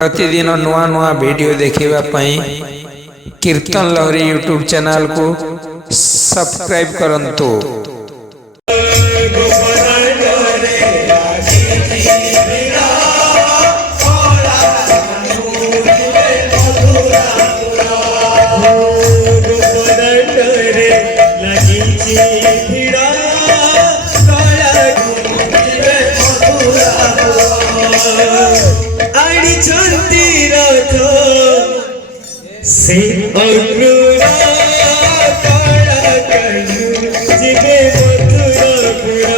प्रतिदिन नुआ नुआ वीडियो देखापी कीर्तन लहरी यूट्यूब चैनल को सब्सक्राइब करंतु। से अग्रुरा काला कनु जिबे मथुरापुरा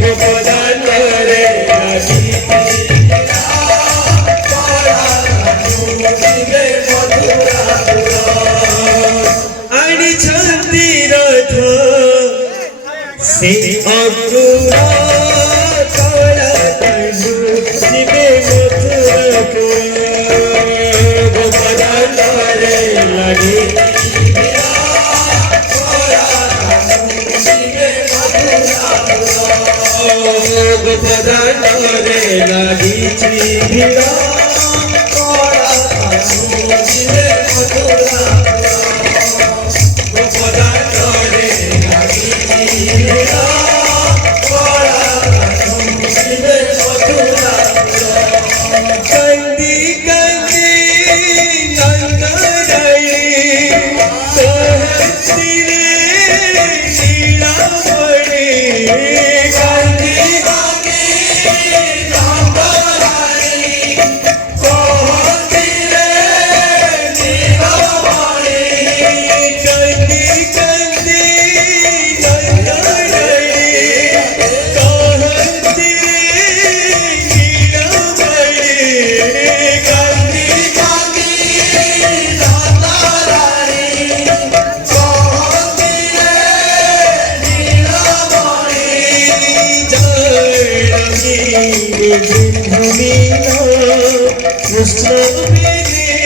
गोपदान रे राजी काला कनु जिबे मथुरापुरा आणि छंदी रथ से अग्रुरा काला कनु जिबे मथुरापुरा गोपदान रे लागी भिड़ा गोपदान रे लागी भिड़ा कंदी कंदी नंदनई कहती रे नीलामणि कृष्ण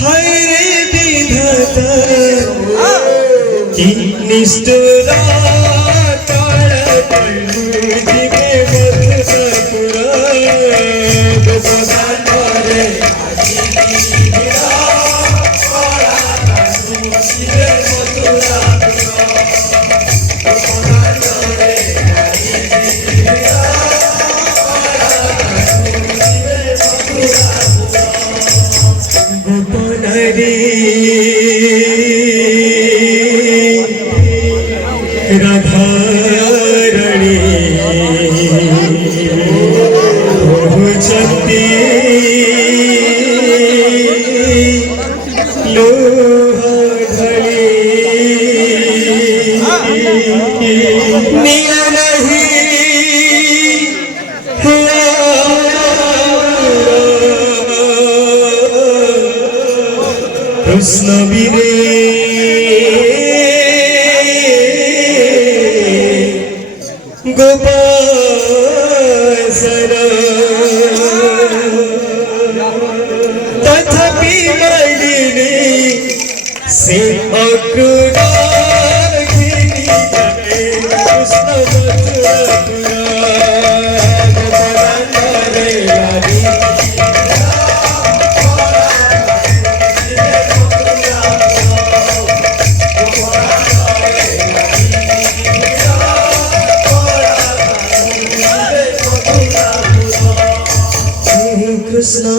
हाय रे विधाता কৃষ্ণ বীরে গোপাল তথাপি মাইলিনি সে অগ্রার ঘিরি জানে Krishna Mathura গোপালান্ডরে রাধি Krishna,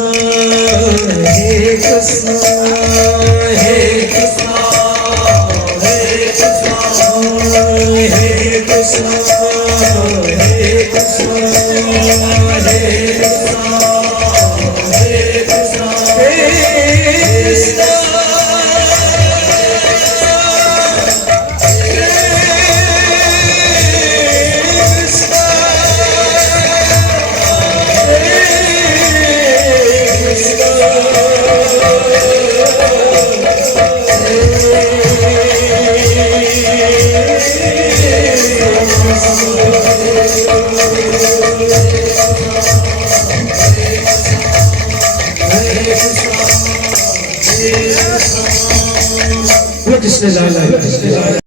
Hare Krishna, Hare Krishna, Hare Krishna, Hare Krishna, Hare Krishna, Hare Krishna, Hare Krishna, Hare Krishna. Krishna Lala, Krishna Lala.